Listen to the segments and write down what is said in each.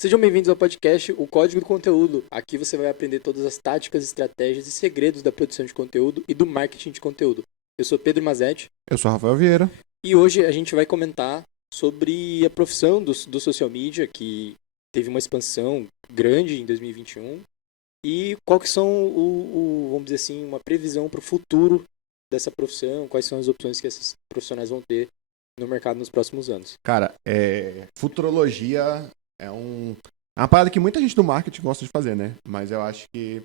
Sejam bem-vindos ao podcast O Código do Conteúdo. Aqui você vai aprender todas as táticas, estratégias e segredos da produção de conteúdo e do marketing de conteúdo. Eu sou Pedro Mazetti Eu sou Rafael Vieira. e hoje a gente vai comentar sobre a profissão do social media, que teve uma expansão grande em 2021, e qual que são vamos dizer assim, uma previsão para o futuro dessa profissão, quais são as opções que esses profissionais vão ter no mercado nos próximos anos. Cara, futurologia é uma parada que muita gente do marketing gosta de fazer, né? Mas eu acho que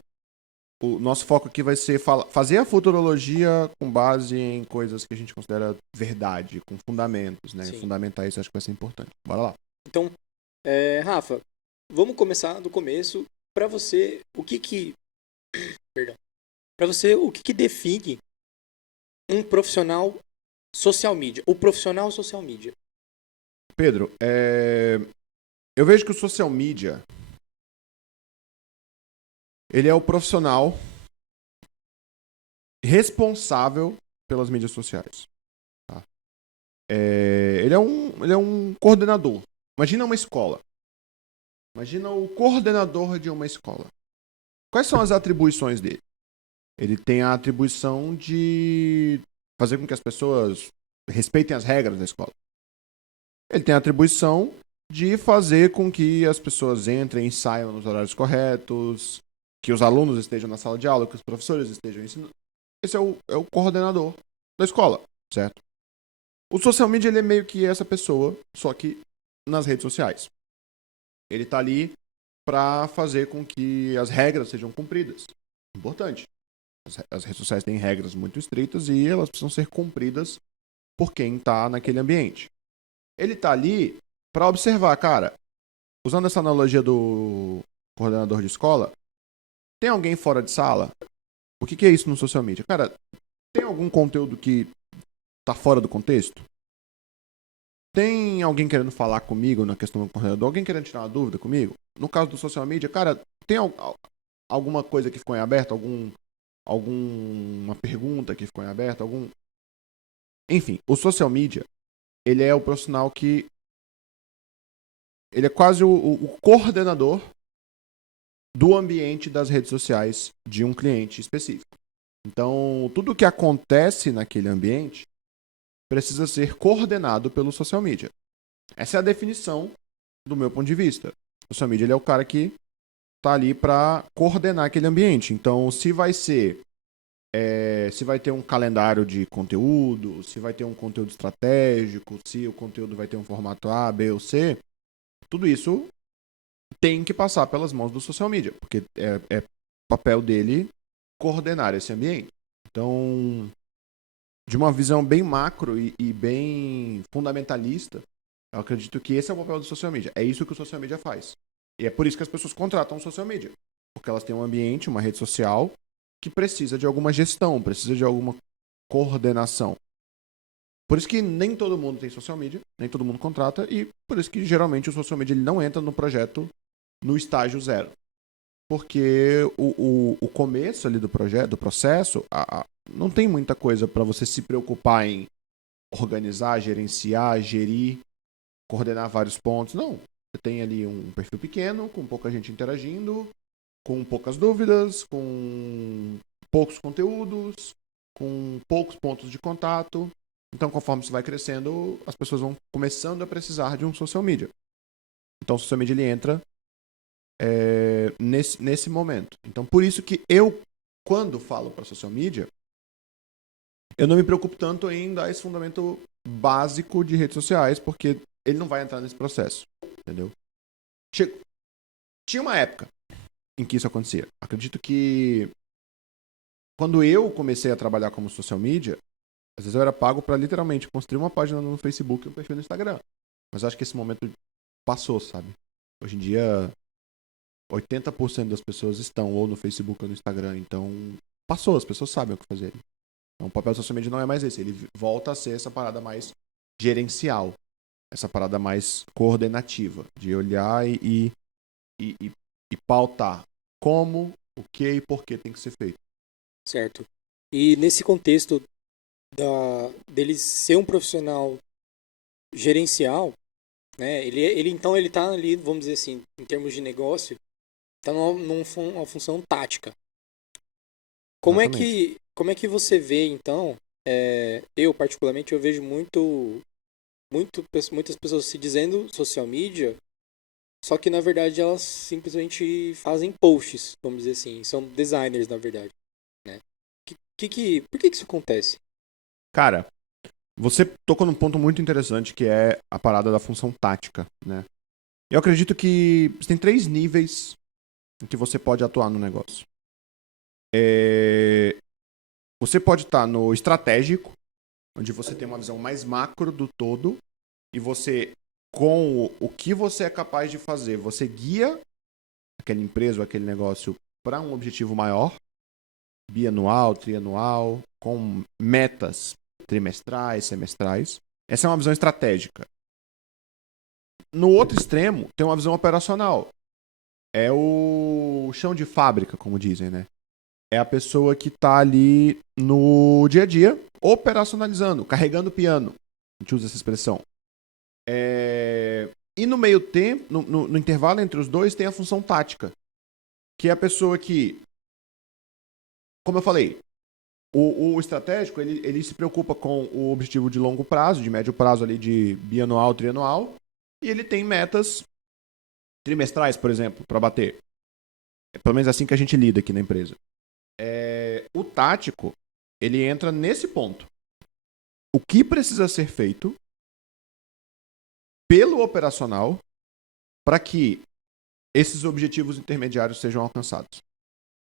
o nosso foco aqui vai ser fazer a futurologia com base em coisas que a gente considera verdade, com fundamentos, né? Sim. Fundamentar isso acho que vai ser importante. Bora lá. Então, Rafa, vamos começar do começo. Para você, para você, o que define um profissional social media? O profissional social media. Pedro, eu vejo que o social media ele é o profissional responsável pelas mídias sociais. Tá? Ele é um coordenador. Imagina uma escola. Imagina o coordenador de uma escola. Quais são as atribuições dele? Ele tem a atribuição de fazer com que as pessoas respeitem as regras da escola. Ele tem a atribuição de fazer com que as pessoas entrem e saiam nos horários corretos, que os alunos estejam na sala de aula, que os professores estejam ensinando. Esse é o coordenador da escola, certo? O social media ele é meio que essa pessoa, só que nas redes sociais. Ele está ali para fazer com que as regras sejam cumpridas. Importante. As redes sociais têm regras muito estritas e elas precisam ser cumpridas por quem está naquele ambiente. Ele está ali para observar, cara, usando essa analogia do coordenador de escola, tem alguém fora de sala? O que é isso no social media? Cara, tem algum conteúdo que está fora do contexto? Tem alguém querendo falar comigo na questão do coordenador? Alguém querendo tirar uma dúvida comigo? No caso do social media, cara, tem alguma coisa que ficou em aberto? Alguma pergunta que ficou em aberto? Enfim, o social media, ele é o profissional que... Ele é quase o coordenador do ambiente das redes sociais de um cliente específico. Então, tudo que acontece naquele ambiente precisa ser coordenado pelo social media. Essa é a definição do meu ponto de vista. O social media ele é o cara que está ali para coordenar aquele ambiente. Então, se vai ter um calendário de conteúdo, se vai ter um conteúdo estratégico, se o conteúdo vai ter um formato A, B ou C, tudo isso tem que passar pelas mãos do social media, porque é papel dele coordenar esse ambiente. Então, de uma visão bem macro e bem fundamentalista, eu acredito que esse é o papel do social media. É isso que o social media faz. E é por isso que as pessoas contratam o social media. Porque elas têm um ambiente, uma rede social, que precisa de alguma gestão, precisa de alguma coordenação. Por isso que nem todo mundo tem social media, nem todo mundo contrata, e por isso que geralmente o social media ele não entra no projeto no estágio zero. Porque o começo ali do projeto, do processo, não tem muita coisa para você se preocupar em organizar, gerenciar, gerir, coordenar vários pontos. Não. Você tem ali um perfil pequeno, com pouca gente interagindo, com poucas dúvidas, com poucos conteúdos, com poucos pontos de contato. Então, conforme você vai crescendo, as pessoas vão começando a precisar de um social media. Então, o social media ele entra nesse momento. Então, por isso que eu, quando falo para social media, eu não me preocupo tanto em dar esse fundamento básico de redes sociais, porque ele não vai entrar nesse processo, entendeu? Tinha uma época em que isso acontecia. Acredito que quando eu comecei a trabalhar como social media, às vezes eu era pago para literalmente construir uma página no Facebook e um perfil no Instagram. Mas acho que esse momento passou, sabe? Hoje em dia, 80% das pessoas estão ou no Facebook ou no Instagram, então passou, as pessoas sabem o que fazer. Então o papel do social media não é mais esse, ele volta a ser essa parada mais gerencial, essa parada mais coordenativa, de olhar e pautar como, o que e por que tem que ser feito. Certo. E nesse contexto dele ser um profissional gerencial, né? Então ele tá ali, vamos dizer assim, em termos de negócio, tá numa função tática. Exatamente. Como é que você vê, então, eu particularmente, eu vejo muitas pessoas se dizendo social media, só que na verdade elas simplesmente fazem posts, vamos dizer assim, são designers na verdade, né? Por que isso acontece? Cara, você tocou num ponto muito interessante que é a parada da função tática, né? Eu acredito que tem 3 níveis em que você pode atuar no negócio. Você pode estar no estratégico, onde você tem uma visão mais macro do todo e você, com o que você é capaz de fazer, você guia aquela empresa ou aquele negócio para um objetivo maior, bianual, trianual, com metas trimestrais, semestrais. Essa é uma visão estratégica. No outro extremo, tem uma visão operacional. É o chão de fábrica, como dizem, né? É a pessoa que está ali no dia a dia, operacionalizando, carregando o piano. A gente usa essa expressão. E no meio tempo, no intervalo entre os dois, tem a função tática, que é a pessoa que, como eu falei, o estratégico, ele se preocupa com o objetivo de longo prazo, de médio prazo ali, de bianual, trianual, e ele tem metas trimestrais, por exemplo, para bater. É pelo menos assim que a gente lida aqui na empresa. O tático, ele entra nesse ponto. O que precisa ser feito pelo operacional para que esses objetivos intermediários sejam alcançados.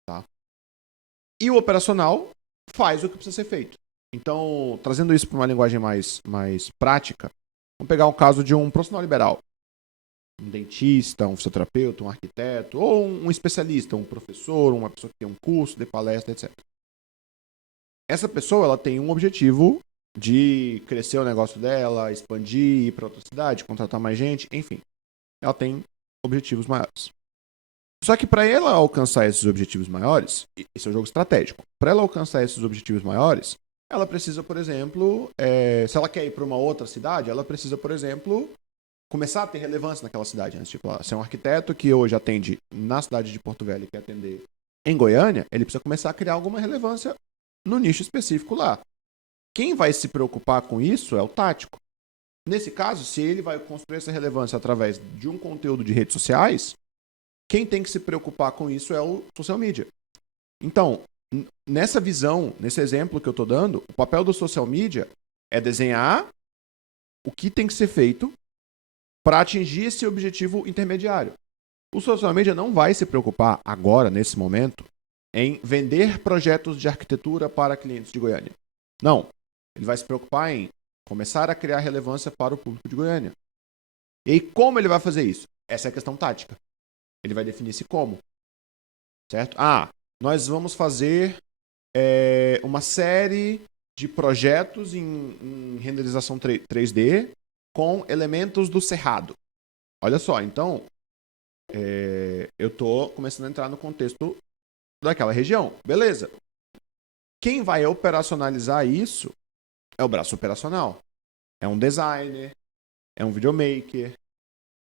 Tá? E o operacional faz o que precisa ser feito. Então, trazendo isso para uma linguagem mais prática, vamos pegar o caso de um profissional liberal. Um dentista, um fisioterapeuta, um arquiteto, ou um especialista, um professor, uma pessoa que tem um curso, de palestra, etc. Essa pessoa ela tem um objetivo de crescer o negócio dela, expandir, ir para outra cidade, contratar mais gente, enfim. Ela tem objetivos maiores. Só que para ela alcançar esses objetivos maiores, esse é um jogo estratégico. Para ela alcançar esses objetivos maiores, ela precisa, por exemplo, se ela quer ir para uma outra cidade, ela precisa, por exemplo, começar a ter relevância naquela cidade. Né? Tipo, se é um arquiteto que hoje atende na cidade de Porto Velho e quer atender em Goiânia, ele precisa começar a criar alguma relevância no nicho específico lá. Quem vai se preocupar com isso é o tático. Nesse caso, se ele vai construir essa relevância através de um conteúdo de redes sociais, quem tem que se preocupar com isso é o social media. Então, nessa visão, nesse exemplo que eu estou dando, o papel do social media é desenhar o que tem que ser feito para atingir esse objetivo intermediário. O social media não vai se preocupar agora, nesse momento, em vender projetos de arquitetura para clientes de Goiânia. Não. Ele vai se preocupar em começar a criar relevância para o público de Goiânia. E aí, como ele vai fazer isso? Essa é a questão tática. Ele vai definir se como. Certo? Nós vamos fazer uma série de projetos em renderização 3D com elementos do Cerrado. Olha só, então, eu estou começando a entrar no contexto daquela região. Beleza. Quem vai operacionalizar isso é o braço operacional. É um designer, é um videomaker,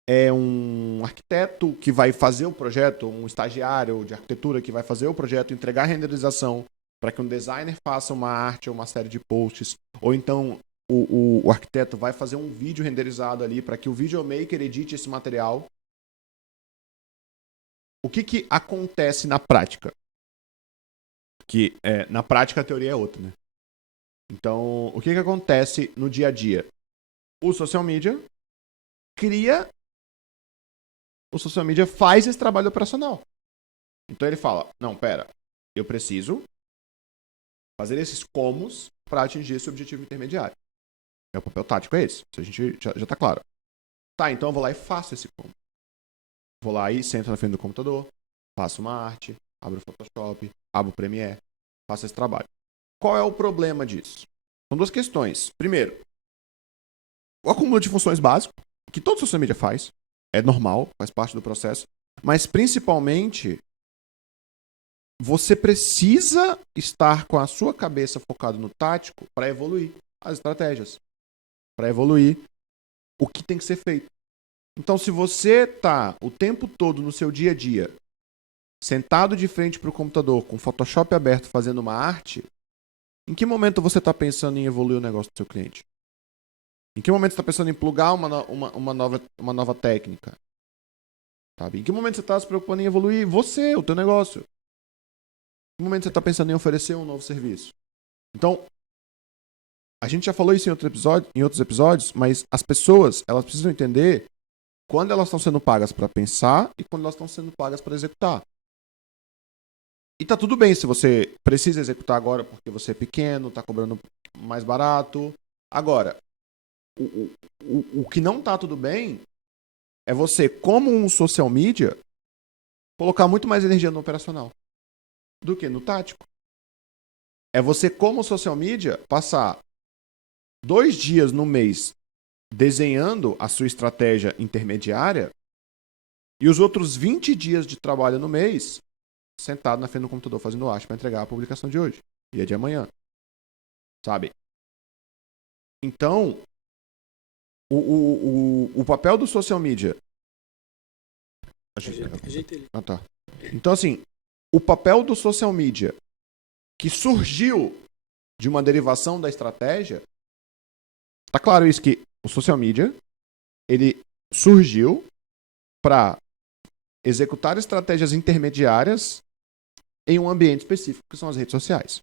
é um arquiteto que vai fazer o projeto, um estagiário de arquitetura que vai fazer o projeto, entregar a renderização para que um designer faça uma arte ou uma série de posts, ou então o arquiteto vai fazer um vídeo renderizado ali para que o videomaker edite esse material. O que acontece na prática? Que na prática a teoria é outra, né? Então, o que acontece no dia a dia? O social media faz esse trabalho operacional. Então ele fala, não, pera, eu preciso fazer esses comos para atingir esse objetivo intermediário. O papel tático é esse, isso a gente já tá claro. Tá, então eu vou lá e faço esse como. Vou lá e sento na frente do computador, faço uma arte, abro o Photoshop, abro o Premiere, faço esse trabalho. Qual é o problema disso? São duas questões. Primeiro, o acúmulo de funções básico, que todo social media faz, é normal, faz parte do processo, mas principalmente você precisa estar com a sua cabeça focado no tático para evoluir as estratégias, para evoluir o que tem que ser feito. Então, se você tá o tempo todo no seu dia a dia, sentado de frente para o computador, com o Photoshop aberto, fazendo uma arte, em que momento você está pensando em evoluir o negócio do seu cliente? Em que momento você está pensando em plugar uma nova técnica? Sabe? Em que momento você está se preocupando em evoluir você, o teu negócio? Em que momento você está pensando em oferecer um novo serviço? Então, a gente já falou isso em outros episódios, mas as pessoas, elas precisam entender quando elas estão sendo pagas para pensar e quando elas estão sendo pagas para executar. E tá tudo bem se você precisa executar agora porque você é pequeno, tá cobrando mais barato. Agora, o que não tá tudo bem é você, como um social media, colocar muito mais energia no operacional do que no tático. É você, como social media, passar 2 dias no mês desenhando a sua estratégia intermediária e os outros 20 dias de trabalho no mês sentado na frente do computador fazendo arte para entregar a publicação de hoje e a de amanhã. Sabe? Então, o papel do social media... Ajeita ele. Ah, tá. Então, assim, o papel do social media que surgiu de uma derivação da estratégia, tá claro isso que o social media, ele surgiu para executar estratégias intermediárias em um ambiente específico, que são as redes sociais.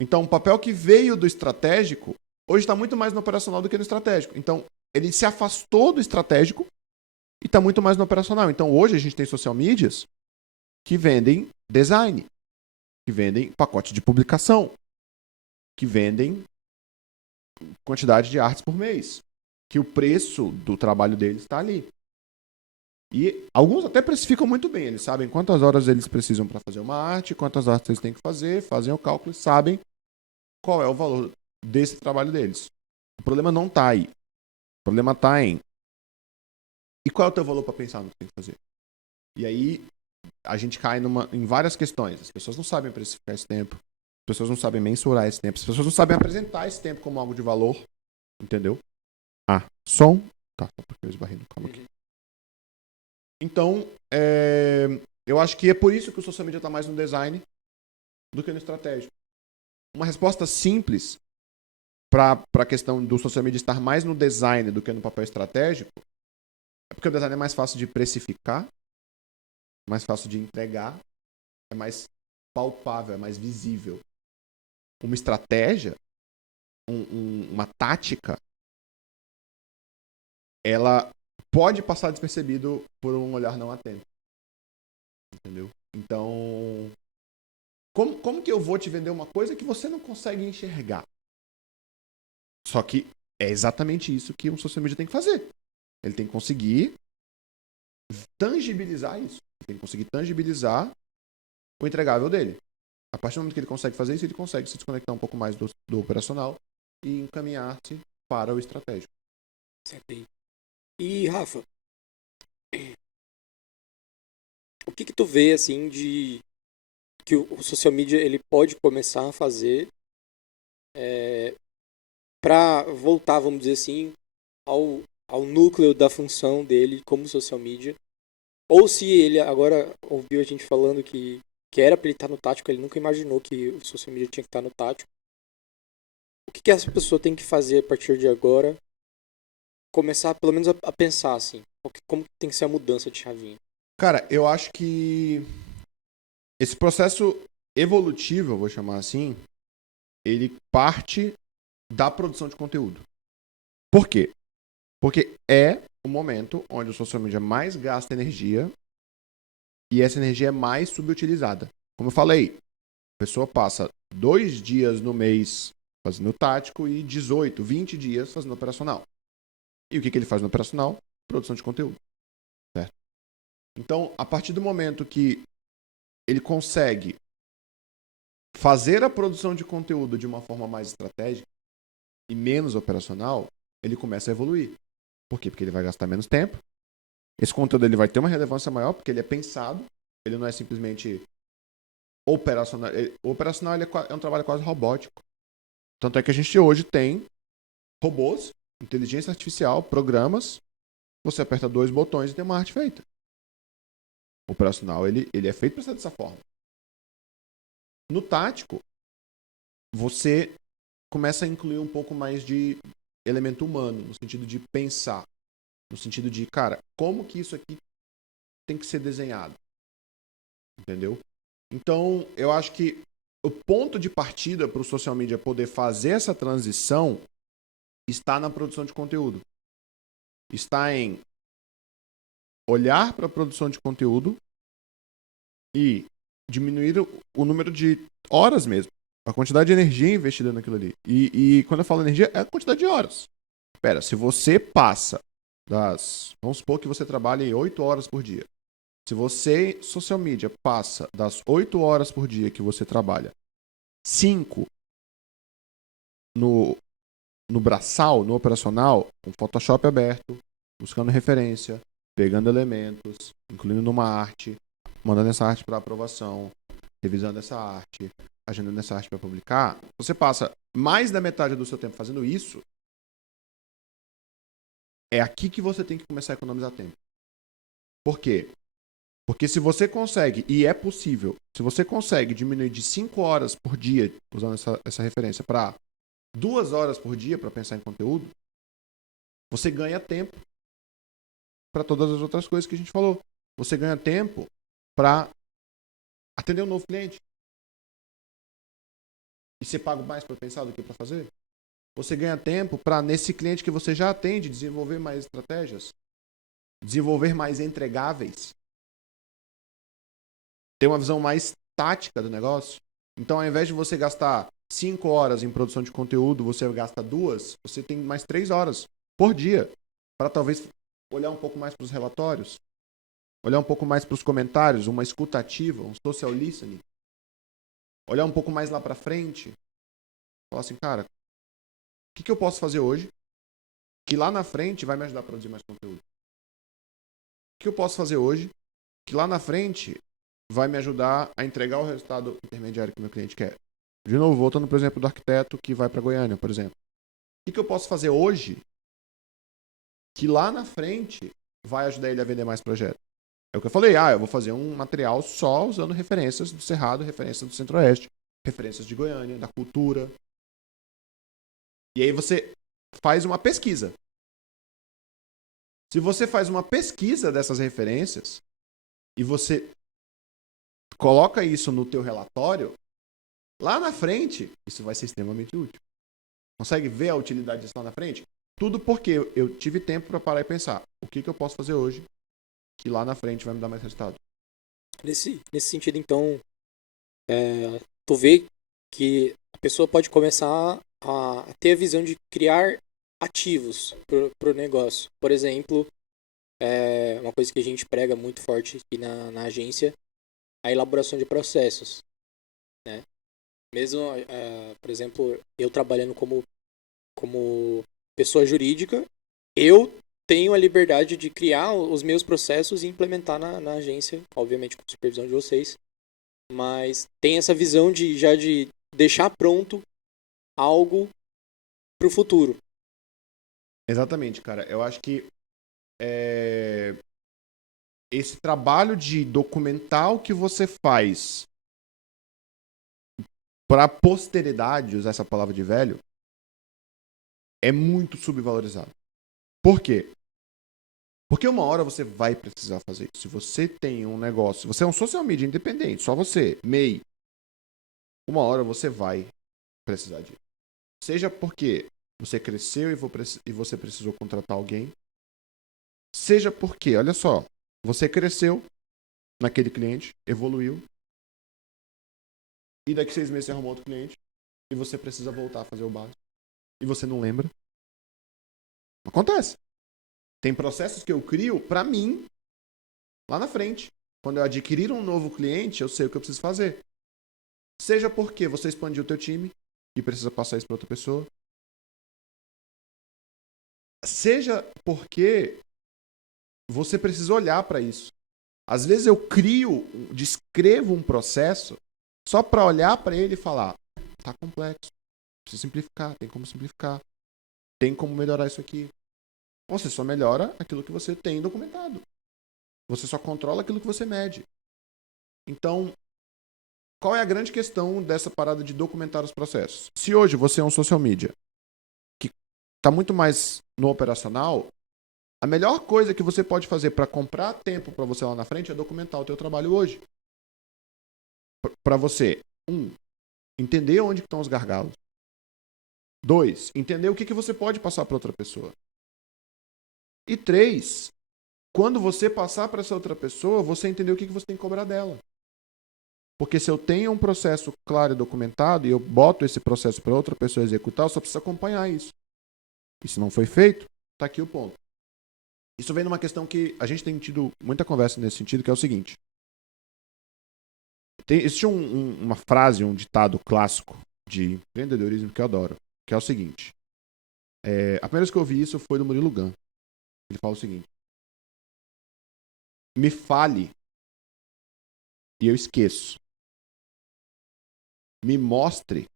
Então, o papel que veio do estratégico, hoje está muito mais no operacional do que no estratégico. Então, ele se afastou do estratégico e está muito mais no operacional. Então, hoje a gente tem social medias que vendem design, que vendem pacote de publicação, que vendem quantidade de artes por mês, que o preço do trabalho deles está ali. E alguns até precificam muito bem, eles sabem quantas horas eles precisam para fazer uma arte, quantas artes eles têm que fazer, fazem o cálculo e sabem qual é o valor desse trabalho deles. O problema não está aí. O problema está em e qual é o teu valor para pensar no que tem que fazer? E aí a gente cai em várias questões. As pessoas não sabem precificar esse tempo, as pessoas não sabem mensurar esse tempo, as pessoas não sabem apresentar esse tempo como algo de valor, entendeu? Ah, som? Tá, só porque eu esbarrei no calma aqui. Então, eu acho que é por isso que o social media está mais no design do que no estratégico. Uma resposta simples para a questão do social media estar mais no design do que no papel estratégico é porque o design é mais fácil de precificar, mais fácil de entregar, é mais palpável, é mais visível. Uma estratégia, uma tática, ela pode passar despercebido por um olhar não atento. Entendeu? Então, como que eu vou te vender uma coisa que você não consegue enxergar? Só que é exatamente isso que um social media tem que fazer. Ele tem que conseguir tangibilizar isso. Ele tem que conseguir tangibilizar o entregável dele. A partir do momento que ele consegue fazer isso, ele consegue se desconectar um pouco mais do operacional e encaminhar-se para o estratégico. Certo. E, Rafa, o que tu vê, assim, de que o social media ele pode começar a fazer para voltar, vamos dizer assim, ao núcleo da função dele como social media? Ou se ele agora ouviu a gente falando que era para ele estar no tático, ele nunca imaginou que o social media tinha que estar no tático. O que essa pessoa tem que fazer a partir de agora? Começar, pelo menos, a pensar, assim, como tem que ser a mudança de chavinha. Cara, eu acho que esse processo evolutivo, eu vou chamar assim, ele parte da produção de conteúdo. Por quê? Porque é o momento onde o social media mais gasta energia e essa energia é mais subutilizada. Como eu falei, a pessoa passa 2 dias no mês fazendo tático e 18, 20 dias fazendo operacional. E o que ele faz no operacional? Produção de conteúdo. Certo? Então, a partir do momento que ele consegue fazer a produção de conteúdo de uma forma mais estratégica e menos operacional, ele começa a evoluir. Por quê? Porque ele vai gastar menos tempo. Esse conteúdo ele vai ter uma relevância maior porque ele é pensado. Ele não é simplesmente operacional. O operacional ele é um trabalho quase robótico. Tanto é que a gente hoje tem robôs, inteligência artificial, programas você aperta 2 botões e tem uma arte feita. O operacional, ele é feito para ser dessa forma. No tático, você começa a incluir um pouco mais de elemento humano, no sentido de pensar. No sentido de, cara, como que isso aqui tem que ser desenhado? Entendeu? Então, eu acho que o ponto de partida para o social media poder fazer essa transição está na produção de conteúdo. Está em olhar para a produção de conteúdo e diminuir o número de horas mesmo. A quantidade de energia investida naquilo ali. E quando eu falo energia, é a quantidade de horas. Espera, se você passa das... Vamos supor que você trabalha 8 horas por dia. Se você, social media, passa das 8 horas por dia que você trabalha, 5 no braçal, no operacional, com Photoshop aberto, buscando referência, pegando elementos, incluindo numa arte, mandando essa arte para aprovação, revisando essa arte, agendando essa arte para publicar, você passa mais da metade do seu tempo fazendo isso, é aqui que você tem que começar a economizar tempo. Por quê? Porque se você consegue, e é possível, se você consegue diminuir de 5 horas por dia, usando essa referência, para 2 horas por dia para pensar em conteúdo, você ganha tempo para todas as outras coisas que a gente falou. Você ganha tempo para atender um novo cliente. E você paga mais para pensar do que para fazer. Você ganha tempo para, nesse cliente que você já atende, desenvolver mais estratégias, desenvolver mais entregáveis, ter uma visão mais tática do negócio. Então, ao invés de você gastar 5 horas em produção de conteúdo, você gasta 2, você tem mais 3 horas por dia para talvez olhar um pouco mais para os relatórios, olhar um pouco mais para os comentários, uma escuta ativa, um social listening, olhar um pouco mais lá para frente, falar assim, cara, o que eu posso fazer hoje que lá na frente vai me ajudar a produzir mais conteúdo? O que eu posso fazer hoje que lá na frente vai me ajudar a entregar o resultado intermediário que o meu cliente quer? De novo, voltando para o exemplo do arquiteto que vai para Goiânia, por exemplo. O que eu posso fazer hoje que lá na frente vai ajudar ele a vender mais projetos? É o que eu falei, eu vou fazer um material só usando referências do Cerrado, referências do Centro-Oeste, referências de Goiânia, da cultura. E aí você faz uma pesquisa. Se você faz uma pesquisa dessas referências e você coloca isso no teu relatório, lá na frente, isso vai ser extremamente útil. Consegue ver a utilidade disso lá na frente? Tudo porque eu tive tempo para parar e pensar, o que eu posso fazer hoje que lá na frente vai me dar mais resultado. Nesse sentido, então, tu vê que a pessoa pode começar a ter a visão de criar ativos para o negócio. Por exemplo, uma coisa que a gente prega muito forte aqui na agência, a elaboração de processos. Né? Mesmo, por exemplo, eu trabalhando como pessoa jurídica, eu tenho a liberdade de criar os meus processos e implementar na agência, obviamente com supervisão de vocês, mas tem essa visão de deixar pronto algo para o futuro. Exatamente, cara. Eu acho que esse trabalho de documentar o que você faz para a posteridade, usar essa palavra de velho, é muito subvalorizado. Por quê? Porque uma hora você vai precisar fazer isso. Se você tem um negócio, você é um social media independente, só você, MEI, uma hora você vai precisar disso. Seja porque você cresceu e você precisou contratar alguém, seja porque, olha só, você cresceu naquele cliente, evoluiu, e daqui 6 meses você arrumou outro cliente, e você precisa voltar a fazer o básico, e você não lembra. Acontece. Tem processos que eu crio para mim lá na frente. Quando eu adquirir um novo cliente, eu sei o que eu preciso fazer. Seja porque você expandiu o teu time e precisa passar isso para outra pessoa. Seja porque você precisa olhar para isso. Às vezes eu descrevo um processo só para olhar para ele e falar, tá complexo, precisa simplificar, tem como melhorar isso aqui. Você só melhora aquilo que você tem documentado. Você só controla aquilo que você mede. Então, qual é a grande questão dessa parada de documentar os processos? Se hoje você é um social media que está muito mais no operacional, a melhor coisa que você pode fazer para comprar tempo para você lá na frente é documentar o teu trabalho hoje. Para você, entender onde estão os gargalos. 2, entender o que você pode passar para outra pessoa. E 3, quando você passar para essa outra pessoa, você entender o que você tem que cobrar dela. Porque se eu tenho um processo claro e documentado e eu boto esse processo para outra pessoa executar, eu só preciso acompanhar isso. E se não foi feito, está aqui o ponto. Isso vem numa questão que a gente tem tido muita conversa nesse sentido, que é o seguinte. Existe uma frase, um ditado clássico de empreendedorismo que eu adoro, que é o seguinte. A primeira vez que eu ouvi isso foi do Murilo Gun. Ele fala o seguinte. Me fale e eu esqueço. Me mostre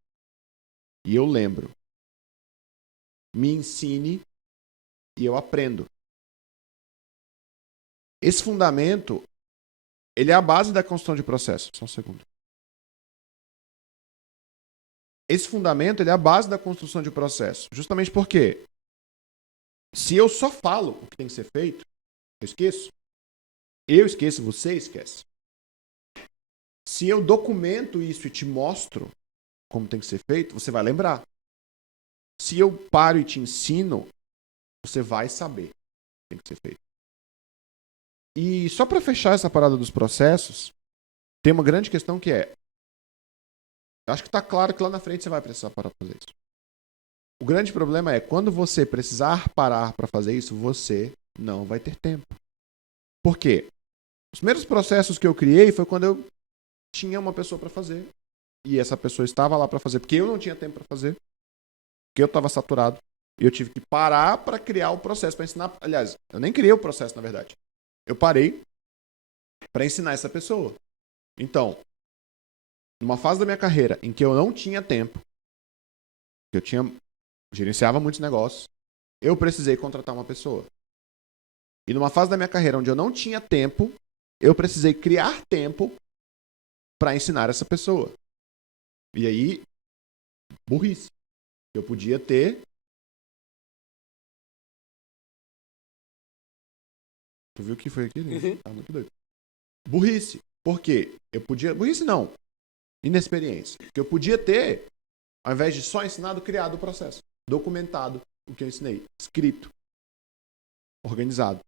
e eu lembro. Me ensine e eu aprendo. Esse fundamento, ele é a base da construção de processo. Só um segundo. Esse fundamento, ele é a base da construção de processo. Justamente porque se eu só falo o que tem que ser feito, eu esqueço. Eu esqueço, você esquece. Se eu documento isso e te mostro como tem que ser feito, você vai lembrar. Se eu paro e te ensino, você vai saber o que tem que ser feito. E só para fechar essa parada dos processos, tem uma grande questão que é, acho que está claro que lá na frente você vai precisar parar para fazer isso. O grande problema é, quando você precisar parar para fazer isso, você não vai ter tempo. Por quê? Os primeiros processos que eu criei foi quando eu tinha uma pessoa para fazer. E essa pessoa estava lá para fazer, porque eu não tinha tempo para fazer. Porque eu estava saturado. E eu tive que parar para criar o processo, para ensinar. Aliás, eu nem criei o processo, na verdade. Eu parei para ensinar essa pessoa. Então, numa fase da minha carreira em que eu não tinha tempo, que eu gerenciava muitos negócios, eu precisei contratar uma pessoa. E numa fase da minha carreira onde eu não tinha tempo, eu precisei criar tempo para ensinar essa pessoa. E aí, burrice. Eu podia ter... Tu viu o que foi aqui? Tá muito doido. Burrice. Por quê? Eu podia... Burrice não. Inexperiência. Porque eu podia ter, ao invés de só ensinado, criado o processo. Documentado o que eu ensinei. Escrito. Organizado.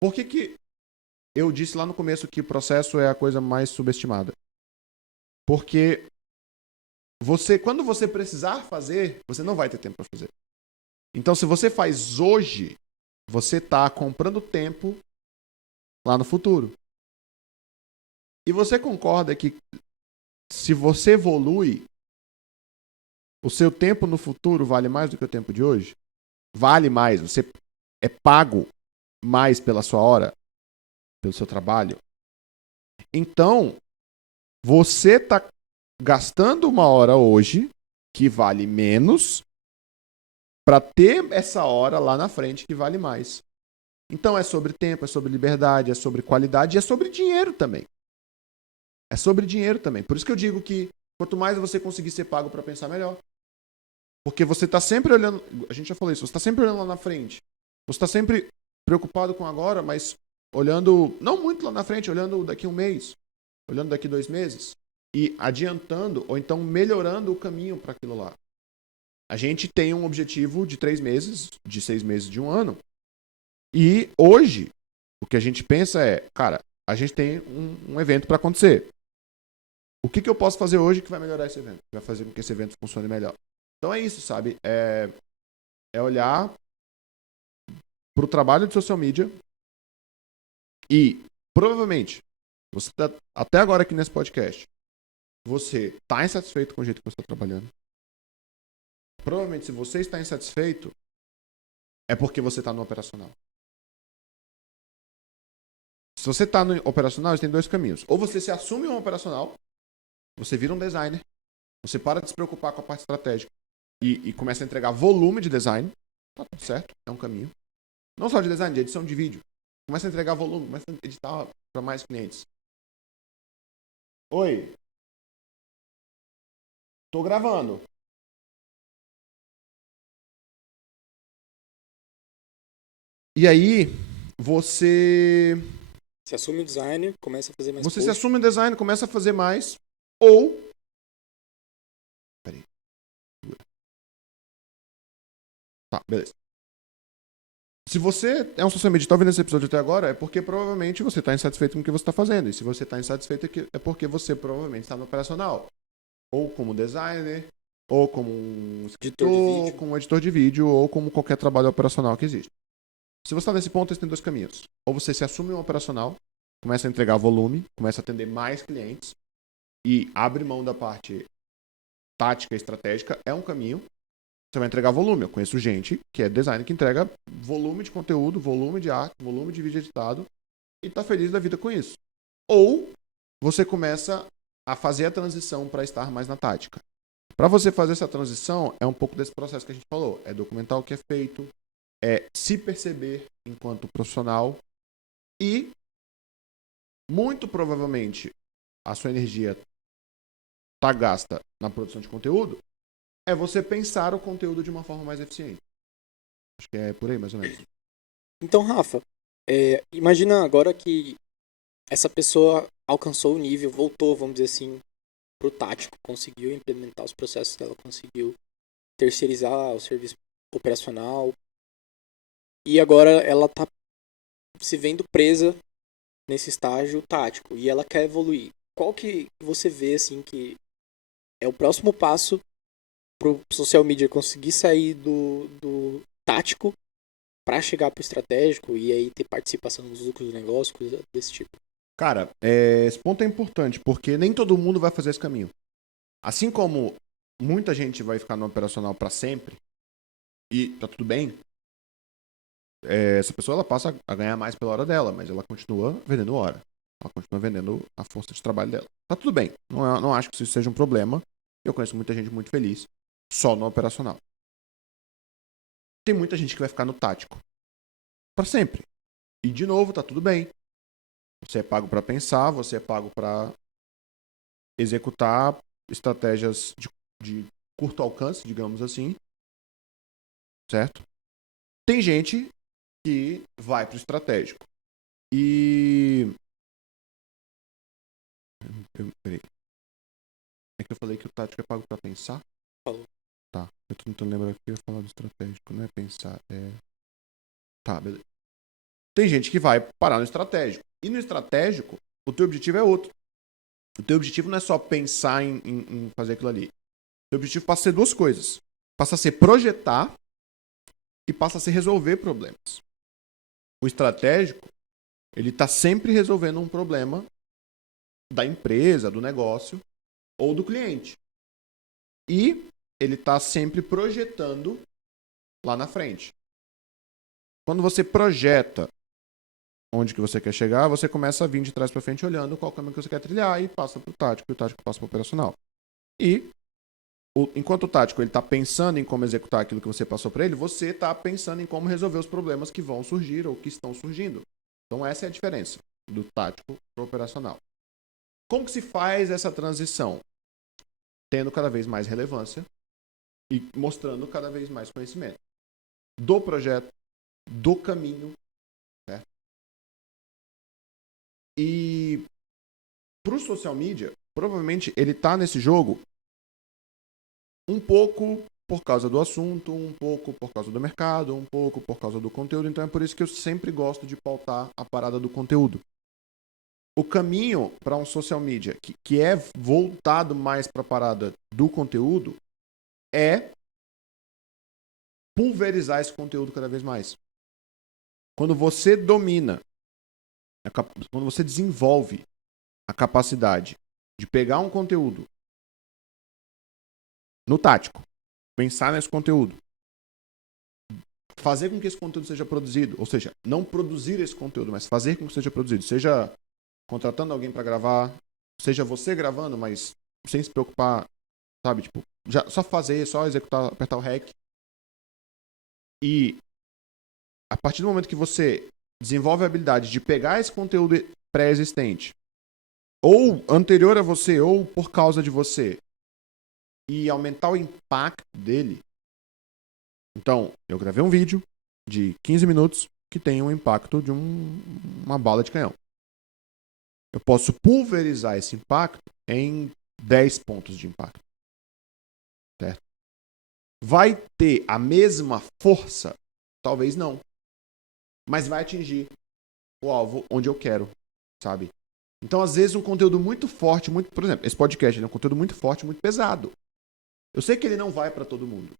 Por que eu disse lá no começo que o processo é a coisa mais subestimada? Porque quando você precisar fazer, você não vai ter tempo para fazer. Então, se você faz hoje, você está comprando tempo lá no futuro. E você concorda que se você evolui, o seu tempo no futuro vale mais do que o tempo de hoje? Vale mais. Você é pago mais pela sua hora, pelo seu trabalho. Então, você está gastando uma hora hoje que vale menos para ter essa hora lá na frente que vale mais. Então, é sobre tempo, é sobre liberdade, é sobre qualidade e é sobre dinheiro também. É sobre dinheiro também. Por isso que eu digo que quanto mais você conseguir ser pago para pensar melhor. Porque você está sempre olhando... A gente já falou isso. Você está sempre olhando lá na frente. Você está sempre preocupado com agora, mas olhando... Não muito lá na frente, olhando daqui 1 mês. Olhando daqui 2 meses. E adiantando, ou então melhorando o caminho para aquilo lá. A gente tem um objetivo de 3 meses, de 6 meses, de 1 ano. E hoje, o que a gente pensa é... Cara, a gente tem um evento para acontecer. O que eu posso fazer hoje que vai melhorar esse evento? Que vai fazer com que esse evento funcione melhor? Então é isso, sabe? É olhar para o trabalho de social media e, provavelmente, você tá, até agora aqui nesse podcast, você está insatisfeito com o jeito que você está trabalhando. Provavelmente, se você está insatisfeito, é porque você está no operacional. Se você está no operacional, tem 2 caminhos. Ou você se assume um operacional, você vira um designer, você para de se preocupar com a parte estratégica e começa a entregar volume de design, Tá tudo certo, é um caminho. Não só de design, de edição de vídeo. Começa a entregar volume, começa a editar para mais clientes. Oi. Tô gravando. E aí, você Você assume o design, começa a fazer mais você se post. assume o design, começa a fazer mais, ou... Peraí. Tá, beleza. Se você é um social media e está ouvindo esse episódio até agora, é porque provavelmente você está insatisfeito com o que você está fazendo. E se você está insatisfeito, é porque você provavelmente está no operacional. Ou como designer, ou como um Editor de escritor, ou vídeo. como editor de vídeo, ou como qualquer trabalho operacional que existe. Se você está nesse ponto, você tem dois caminhos. Ou você se assume um operacional, começa a entregar volume, começa a atender mais clientes e abre mão da parte tática e estratégica, é um caminho. Você vai entregar volume. Eu conheço gente que é designer que entrega volume de conteúdo, volume de arte, volume de vídeo editado e está feliz da vida com isso. Ou você começa a fazer a transição para estar mais na tática. Para você fazer essa transição, é um pouco desse processo que a gente falou. É documentar o que é feito, é se perceber enquanto profissional e, muito provavelmente, a sua energia está gasta na produção de conteúdo, é você pensar o conteúdo de uma forma mais eficiente. Acho que é por aí, mais ou menos. Então, Rafa, imagina agora que essa pessoa alcançou o nível, voltou, vamos dizer assim, pro tático, conseguiu implementar os processos dela, conseguiu terceirizar o serviço operacional e agora ela tá se vendo presa nesse estágio tático e ela quer evoluir. Qual que você vê assim que é o próximo passo pro social media conseguir sair do tático para chegar pro estratégico e aí ter participação nos lucros do negócio, coisa desse tipo? Cara, esse ponto é importante, porque nem todo mundo vai fazer esse caminho. Assim como muita gente vai ficar no operacional para sempre, e tá tudo bem, essa pessoa ela passa a ganhar mais pela hora dela, mas ela continua vendendo hora. Ela continua vendendo a força de trabalho dela. Tá tudo bem, não acho que isso seja um problema. Eu conheço muita gente muito feliz só no operacional. Tem muita gente que vai ficar no tático para sempre. E de novo, tá tudo bem. Você é pago para pensar, você é pago para executar estratégias de curto alcance, digamos assim, certo? Tem gente que vai pro estratégico. E... Peraí. É que eu falei que o tático é pago para pensar? Falou. Tá. Eu tô tentando lembrar o que eu ia falar do estratégico. Não é pensar, Tá, beleza. Tem gente que vai parar no estratégico. E no estratégico, o teu objetivo é outro. O teu objetivo não é só pensar em fazer aquilo ali. O teu objetivo passa a ser duas coisas. Passa a ser projetar e passa a ser resolver problemas. O estratégico, ele está sempre resolvendo um problema da empresa, do negócio ou do cliente. E ele está sempre projetando lá na frente. Quando você projeta onde que você quer chegar, você começa a vir de trás para frente olhando qual caminho que você quer trilhar e passa para o tático e o tático passa para o operacional. E enquanto o tático ele está pensando em como executar aquilo que você passou para ele, você está pensando em como resolver os problemas que vão surgir ou que estão surgindo. Então essa é a diferença do tático para o operacional. Como que se faz essa transição? Tendo cada vez mais relevância e mostrando cada vez mais conhecimento do projeto, do caminho, certo? E para o social media, provavelmente ele está nesse jogo um pouco por causa do assunto, um pouco por causa do mercado, um pouco por causa do conteúdo. Então é por isso que eu sempre gosto de pautar a parada do conteúdo. O caminho para um social media que é voltado mais para a parada do conteúdo é pulverizar esse conteúdo cada vez mais. Quando você domina, quando você desenvolve a capacidade de pegar um conteúdo no tático, pensar nesse conteúdo, fazer com que esse conteúdo seja produzido, ou seja, não produzir esse conteúdo, mas fazer com que seja produzido, seja contratando alguém para gravar, seja você gravando, mas sem se preocupar, sabe, tipo, só fazer, só executar, apertar o REC. E a partir do momento que você desenvolve a habilidade de pegar esse conteúdo pré-existente, ou anterior a você, ou por causa de você, e aumentar o impacto dele. Então, eu gravei um vídeo de 15 minutos que tem um impacto de uma bala de canhão. Eu posso pulverizar esse impacto em 10 pontos de impacto. Certo? Vai ter a mesma força? Talvez não. Mas vai atingir o alvo onde eu quero, sabe? Então, às vezes, um conteúdo muito forte, por exemplo, esse podcast é um conteúdo muito forte, muito pesado. Eu sei que ele não vai para todo mundo.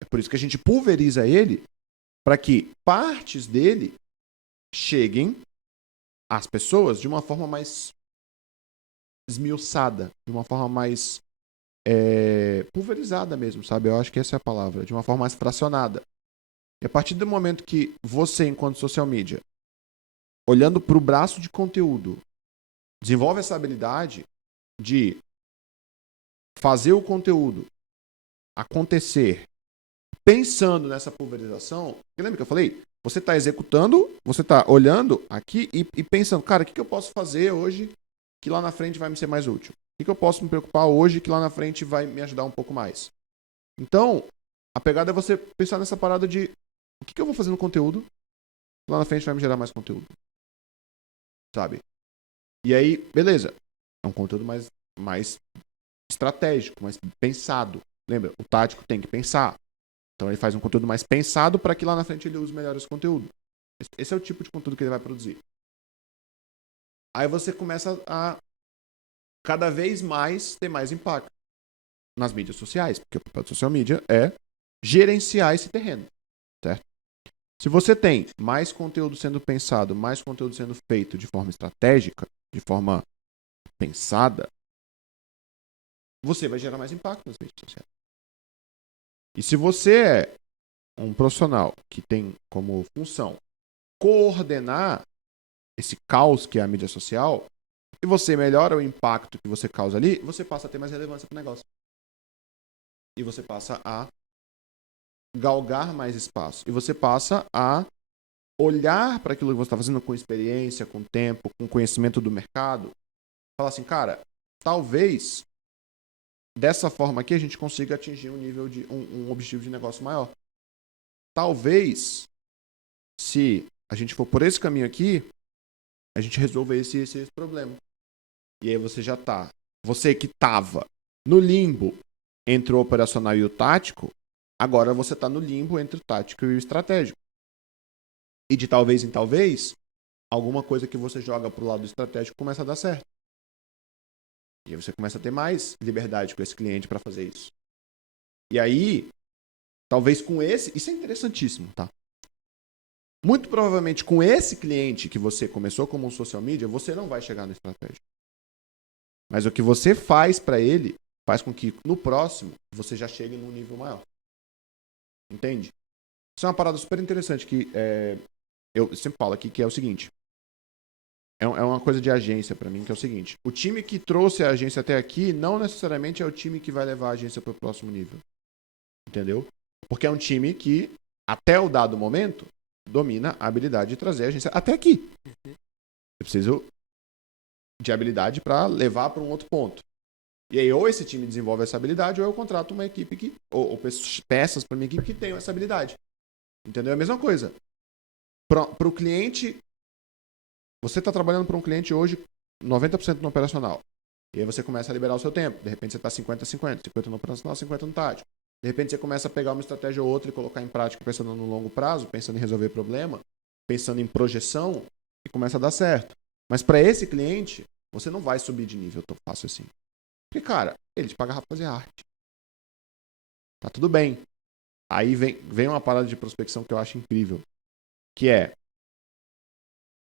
É por isso que a gente pulveriza ele para que partes dele cheguem às pessoas de uma forma mais esmiuçada, de uma forma mais pulverizada mesmo, sabe? Eu acho que essa é a palavra, de uma forma mais fracionada. E a partir do momento que você, enquanto social media, olhando para o braço de conteúdo, desenvolve essa habilidade de fazer o conteúdo acontecer pensando nessa pulverização, lembra que eu falei? Você está executando, você está olhando aqui e pensando, cara, o que eu posso fazer hoje que lá na frente vai me ser mais útil? O que eu posso me preocupar hoje que lá na frente vai me ajudar um pouco mais? Então, a pegada é você pensar nessa parada de o que eu vou fazer no conteúdo que lá na frente vai me gerar mais conteúdo. Sabe? E aí, beleza. É um conteúdo mais estratégico, mais pensado. Lembra? O tático tem que pensar. Então ele faz um conteúdo mais pensado para que lá na frente ele use melhor esse conteúdo. Esse é o tipo de conteúdo que ele vai produzir. Aí você começa a cada vez mais ter mais impacto nas mídias sociais, porque o papel da social media é gerenciar esse terreno, certo? Se você tem mais conteúdo sendo pensado, mais conteúdo sendo feito de forma estratégica, de forma pensada, você vai gerar mais impacto nas mídias sociais. E se você é um profissional que tem como função coordenar esse caos que é a mídia social, e você melhora o impacto que você causa ali, você passa a ter mais relevância para o negócio. E você passa a galgar mais espaço. E você passa a olhar para aquilo que você está fazendo com experiência, com tempo, com conhecimento do mercado. Falar assim, cara, talvez dessa forma aqui a gente consiga atingir um nível de um objetivo de negócio maior. Talvez, se a gente for por esse caminho aqui, a gente resolva esse problema. E aí você já tá. Você que tava no limbo entre o operacional e o tático, agora você tá no limbo entre o tático e o estratégico. E de talvez em talvez, alguma coisa que você joga pro lado estratégico começa a dar certo. E aí você começa a ter mais liberdade com esse cliente para fazer isso. E aí, talvez com esse... Isso é interessantíssimo, tá? Muito provavelmente com esse cliente que você começou como um social media, você não vai chegar no estratégico. Mas o que você faz para ele faz com que no próximo você já chegue num nível maior. Entende? Isso é uma parada super interessante que eu sempre falo aqui, que é o seguinte. É uma coisa de agência para mim, que é o seguinte. O time que trouxe a agência até aqui não necessariamente é o time que vai levar a agência para o próximo nível. Entendeu? Porque é um time que, até o dado momento, domina a habilidade de trazer a agência até aqui. Eu preciso de habilidade para levar para um outro ponto. E aí, ou esse time desenvolve essa habilidade, ou eu contrato uma equipe ou peças para minha equipe que tenham essa habilidade. Entendeu? É a mesma coisa. Para o cliente, você está trabalhando para um cliente hoje 90% no operacional. E aí você começa a liberar o seu tempo. De repente você está 50-50. 50 no operacional, 50 no tático. De repente você começa a pegar uma estratégia ou outra e colocar em prática pensando no longo prazo, pensando em resolver problema, pensando em projeção, e começa a dar certo. Mas para esse cliente, você não vai subir de nível tão fácil assim. Porque, cara, ele te paga pra fazer arte. Tá tudo bem. Aí vem uma parada de prospecção que eu acho incrível. Que é... Deixa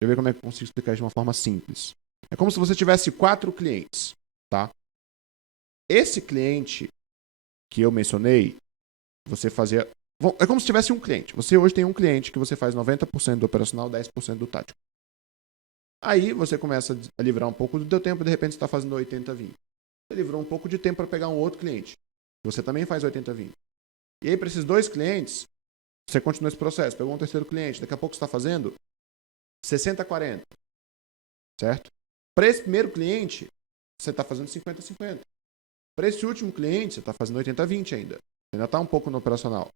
eu ver como é que eu consigo explicar isso de uma forma simples. É como se você tivesse 4 clientes, tá? Esse cliente que eu mencionei, você fazia... É como se tivesse um cliente. Você hoje tem um cliente que você faz 90% do operacional, 10% do tático. Aí você começa a livrar um pouco do teu tempo, de repente você está fazendo 80-20. Você livrou um pouco de tempo para pegar um outro cliente. Você também faz 80-20. E aí, para esses 2 clientes, Você continua esse processo, pegou um terceiro cliente, daqui a pouco você está fazendo 60-40, certo? Para esse primeiro cliente, você está fazendo 50-50. Para esse último cliente, você está fazendo 80-20 ainda. Você ainda está um pouco no operacional.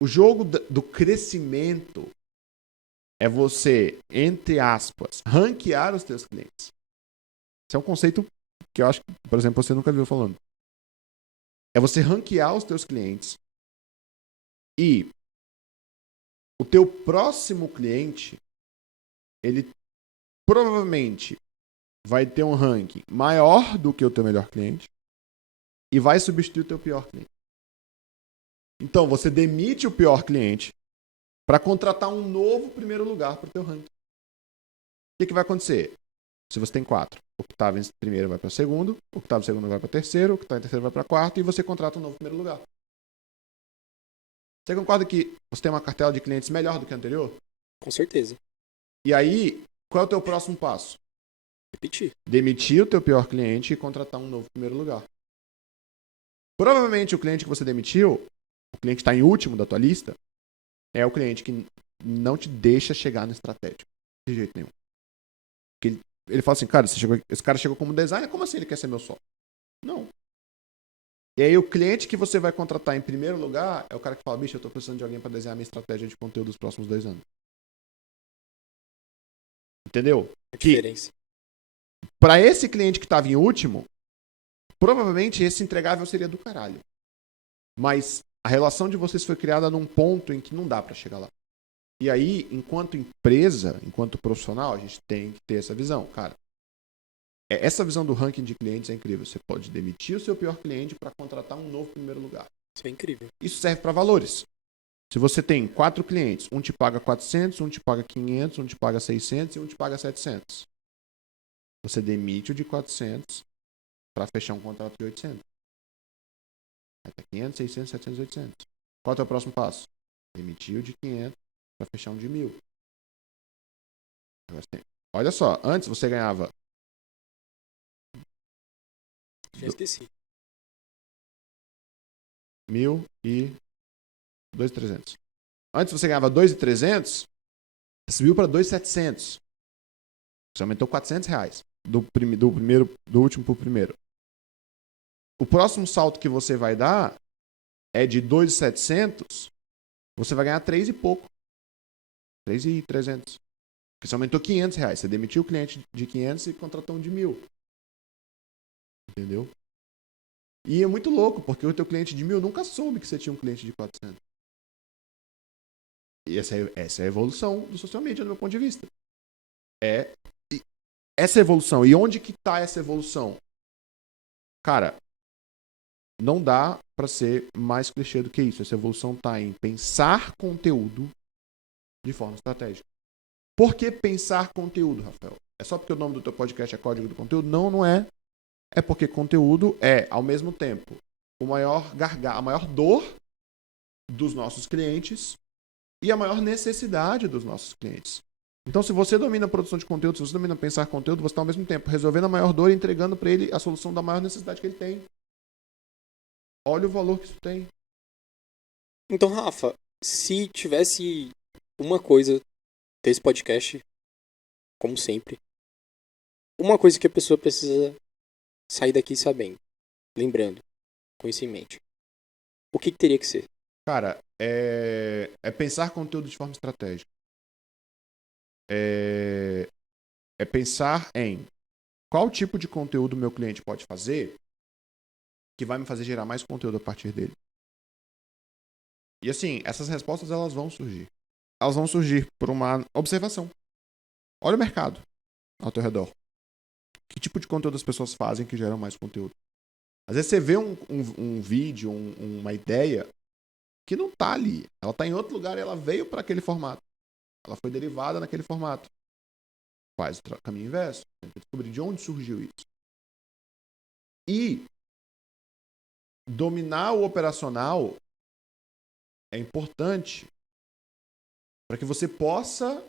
O jogo do crescimento é você, entre aspas, ranquear os teus clientes. Esse é um conceito que eu acho que, por exemplo, você nunca viu falando. É você ranquear os teus clientes e o teu próximo cliente, ele provavelmente vai ter um ranking maior do que o teu melhor cliente e vai substituir o teu pior cliente. Então, você demite o pior cliente para contratar um novo primeiro lugar para o teu ranking. O que vai acontecer? Se você tem 4, o que estava em primeiro vai para o segundo, o que estava em segundo vai para o terceiro, o que está em terceiro vai para o quarto, e você contrata um novo primeiro lugar. Você concorda que você tem uma cartela de clientes melhor do que a anterior? Com certeza. E aí, qual é o teu próximo passo? Repetir. Demitir o teu pior cliente e contratar um novo primeiro lugar. Provavelmente o cliente que você demitiu, o cliente que está em último da tua lista, é o cliente que não te deixa chegar no estratégico. De jeito nenhum. Porque ele fala assim, cara, esse cara chegou como designer, como assim ele quer ser meu sócio? Não. E aí o cliente que você vai contratar em primeiro lugar é o cara que fala, bicho, eu tô precisando de alguém para desenhar minha estratégia de conteúdo dos próximos 2 anos. Entendeu? A diferença. Para esse cliente que estava em último, provavelmente esse entregável seria do caralho. Mas a relação de vocês foi criada num ponto em que não dá para chegar lá. E aí, enquanto empresa, enquanto profissional, a gente tem que ter essa visão. Cara, essa visão do ranking de clientes é incrível. Você pode demitir o seu pior cliente para contratar um novo primeiro lugar. Isso é incrível. Isso serve para valores. Se você tem 4 clientes, um te paga 400, um te paga 500, um te paga 600 e um te paga 700. Você demite o de 400 para fechar um contrato de 800. Até 500, 600, 700, 800. Qual é o próximo passo? Demitir o de 500 para fechar um de 1000. Olha só, antes você ganhava... Já esqueci. 1.000 e 2.300. Antes você ganhava 2.300, você subiu para 2.700. Você aumentou R$400 do último para o primeiro. O próximo salto que você vai dar é de 2.700, você vai ganhar 3 e pouco. 3.300. Porque você aumentou R$500. Você demitiu o cliente de 500 e contratou um de 1.000. Entendeu? E é muito louco, porque o teu cliente de 1.000 nunca soube que você tinha um cliente de 400. E essa é a evolução do social media, do meu ponto de vista. Essa evolução. E onde que está essa evolução? Cara, não dá para ser mais clichê do que isso. Essa evolução está em pensar conteúdo de forma estratégica. Por que pensar conteúdo, Rafael? É só porque o nome do teu podcast é Código do Conteúdo? Não, não é. É porque conteúdo é, ao mesmo tempo, a maior dor dos nossos clientes e a maior necessidade dos nossos clientes. Então, se você domina a produção de conteúdo, se você domina pensar conteúdo, você está ao mesmo tempo resolvendo a maior dor e entregando para ele a solução da maior necessidade que ele tem. Olha o valor que isso tem. Então, Rafa, se tivesse uma coisa desse podcast, como sempre, uma coisa que a pessoa precisa sair daqui sabendo, lembrando, com isso em mente, o que teria que ser? Cara, é pensar conteúdo de forma estratégica. É pensar em qual tipo de conteúdo o meu cliente pode fazer que vai me fazer gerar mais conteúdo a partir dele. E assim, essas respostas elas vão surgir. Elas vão surgir por uma observação. Olha o mercado ao teu redor. Que tipo de conteúdo as pessoas fazem que geram mais conteúdo? Às vezes você vê um vídeo, uma ideia que não está ali. Ela está em outro lugar e ela veio para aquele formato. Ela foi derivada naquele formato. Faz o caminho inverso. Tenta descobrir de onde surgiu isso. E dominar o operacional é importante para que você possa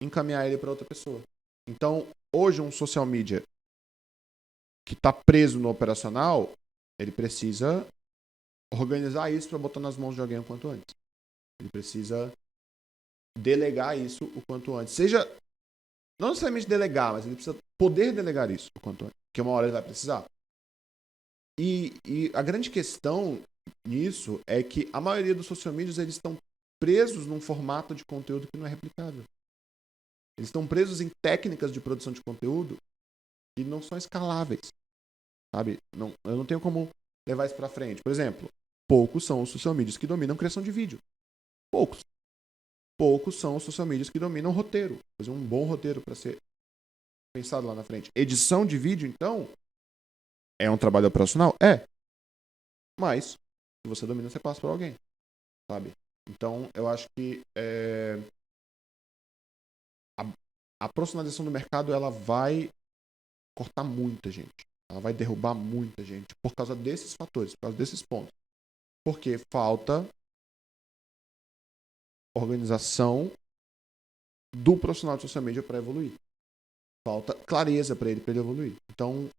encaminhar ele para outra pessoa. Então, hoje um social media que está preso no operacional, ele precisa organizar isso para botar nas mãos de alguém o quanto antes. Ele precisa delegar isso o quanto antes. Seja, não necessariamente delegar, mas ele precisa poder delegar isso o quanto antes. Porque uma hora ele vai precisar. E a grande questão nisso é que a maioria dos social medias, eles estão presos num formato de conteúdo que não é replicável. Eles estão presos em técnicas de produção de conteúdo que não são escaláveis. Sabe? Eu não tenho como levar isso pra frente. Por exemplo, poucos são os social medias que dominam criação de vídeo. Poucos. Poucos são os social medias que dominam roteiro. Fazer um bom roteiro para ser pensado lá na frente. Edição de vídeo, então, é um trabalho profissional? É. Mas, se você domina, você passa por alguém. Sabe? Então, eu acho que a profissionalização do mercado, ela vai cortar muita gente. Ela vai derrubar muita gente por causa desses fatores, por causa desses pontos. Porque falta organização do profissional de social media para evoluir. Falta clareza para ele evoluir. Então,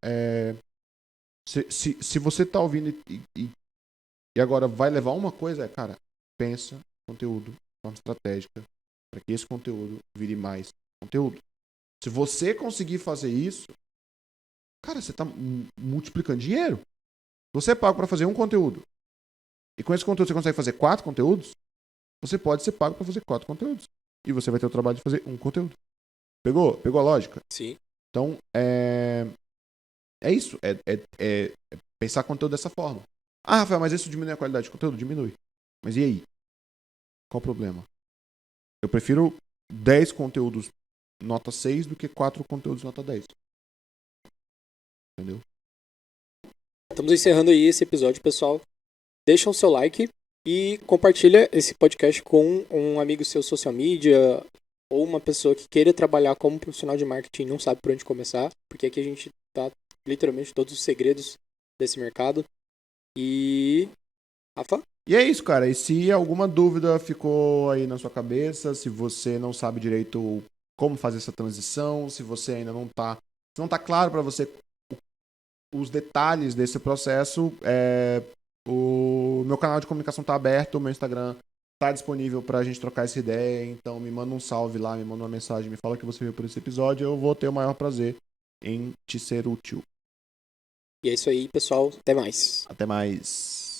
se você está ouvindo e agora vai levar uma coisa, cara, pensa conteúdo de forma estratégica para que esse conteúdo vire mais conteúdo. Se você conseguir fazer isso, cara, você está multiplicando dinheiro. Você paga para fazer um conteúdo e com esse conteúdo você consegue fazer 4 conteúdos, você pode ser pago para fazer 4 conteúdos. E você vai ter o trabalho de fazer um conteúdo. Pegou? Pegou a lógica? Sim. Então, é isso. É pensar conteúdo dessa forma. Ah, Rafael, mas isso diminui a qualidade de conteúdo? Diminui. Mas e aí? Qual o problema? Eu prefiro 10 conteúdos nota 6 do que 4 conteúdos nota 10. Entendeu? Estamos encerrando aí esse episódio, pessoal. Deixa o seu like e compartilha esse podcast com um amigo seu social media ou uma pessoa que queira trabalhar como profissional de marketing e não sabe por onde começar, porque aqui a gente dá literalmente todos os segredos desse mercado. E... Rafa? E é isso, cara. E se alguma dúvida ficou aí na sua cabeça, se você não sabe direito como fazer essa transição, se você ainda não tá claro para você os detalhes desse processo, o meu canal de comunicação está aberto, o meu Instagram está disponível para a gente trocar essa ideia. Então me manda um salve lá, me manda uma mensagem, me fala que você veio por esse episódio. Eu vou ter o maior prazer em te ser útil. E é isso aí, pessoal. Até mais. Até mais.